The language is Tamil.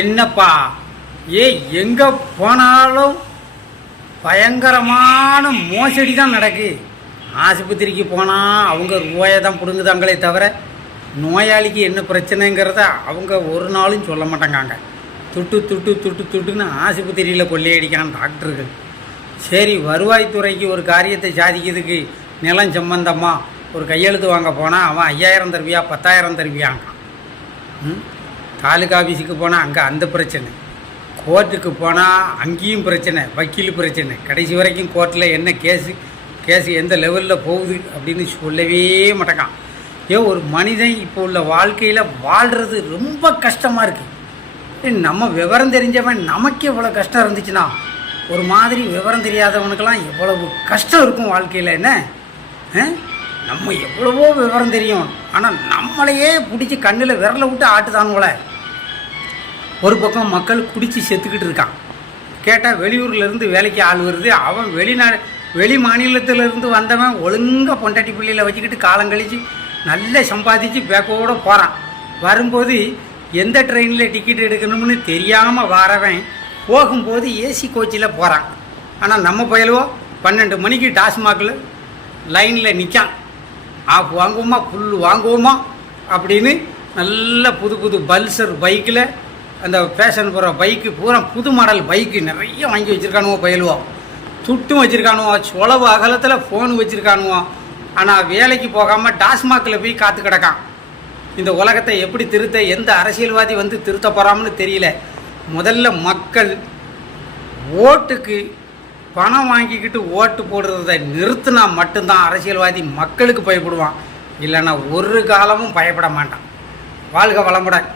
என்னப்பா எங்கே போனாலும் பயங்கரமான மோசடி தான் நடக்கு. ஆஸ்பத்திரிக்கு போனால் அவங்க ரூபாயை தான் பிடுங்குதாங்களே தவிர நோயாளிக்கு என்ன பிரச்சனைங்கிறத அவங்க ஒரு நாளும் சொல்ல மாட்டேங்காங்க. துட்டுன்னு ஆஸ்பத்திரியில் கொள்ளையடிக்கான் டாக்டர்கள். சரி, வருவாய்த்துறைக்கு ஒரு காரியத்தை சாதிக்கிறதுக்கு நிலம் சம்பந்தமாக ஒரு கையெழுத்து வாங்க போனால் அவன் 5000 தருவியா 10,000 தருவியாங்க. தாலுக்கா ஆஃபீஸுக்கு போனால் அங்கே அந்த பிரச்சனை, கோர்ட்டுக்கு போனால் அங்கேயும் பிரச்சனை, வக்கீல் பிரச்சனை. கடைசி வரைக்கும் கோர்ட்டில் என்ன கேஸு எந்த லெவலில் போகுது அப்படின்னு சொல்லவே மாட்டேங்கான். ஒரு மனிதன் இப்போ உள்ள வாழ்க்கையில் வாழ்கிறது ரொம்ப கஷ்டமாக இருக்குது. நம்ம விவரம் தெரிஞ்சவன் நமக்கு எவ்வளோ கஷ்டம் இருந்துச்சுன்னா ஒரு மாதிரி விவரம் தெரியாதவனுக்கெல்லாம் எவ்வளவு கஷ்டம் இருக்கும் வாழ்க்கையில். என்ன நம்ம எவ்வளவோ விவரம் தெரியும், ஆனால் நம்மளையே பிடிச்சி கண்ணில் விரலை விட்டு ஆட்டுதானுங்கள. ஒரு பக்கம் மக்கள் குடித்து செத்துக்கிட்டு இருக்கான். கேட்டால் வெளியூர்லேருந்து வேலைக்கு ஆள் வருது. அவன் வெளி மாநிலத்திலேருந்து வந்தவன் ஒழுங்காக பொண்டாட்டி பிள்ளையில் வச்சுக்கிட்டு காலங்கழித்து நல்லா சம்பாதிச்சு பேக்கோடு போகிறான். வரும்போது எந்த ட்ரெயினில் டிக்கெட் எடுக்கணும்னு தெரியாமல் வரவன் போகும்போது ஏசி கோச்சில் போகிறான். ஆனால் நம்ம பயலுவோ 12 மணிக்கு டாஸ்மாகில் லைனில் நிற்கான். ஆஃப் வாங்குவோமா புல் வாங்குவோமா அப்படின்னு நல்ல புது பல்சர் பைக்கில், அந்த ஃபேஷன் போகிற பைக்கு பூரா புது மாடல் பைக்கு நிறைய வாங்கி வச்சுருக்கானுவோ. பயலுவோம் துட்டும் வச்சுருக்கானுவோ, சொலவு அகலத்தில் ஃபோன் வச்சுருக்கானுவோ. ஆனால் வேலைக்கு போகாமல் டாஸ்மாகில் போய் காத்து கிடக்கான். இந்த உலகத்தை எப்படி திருத்த எந்த அரசியல்வாதி வந்து திருத்த போகிறான்னு தெரியல. முதல்ல மக்கள் ஓட்டுக்கு பணம் வாங்கிக்கிட்டு ஓட்டு போடுறத நிறுத்தினா மட்டும்தான் அரசியல்வாதி மக்களுக்கு பயப்படுவான். இல்லைன்னா ஒரு காலமும் பயப்பட மாட்டான். வாழ்க வளமுடன்.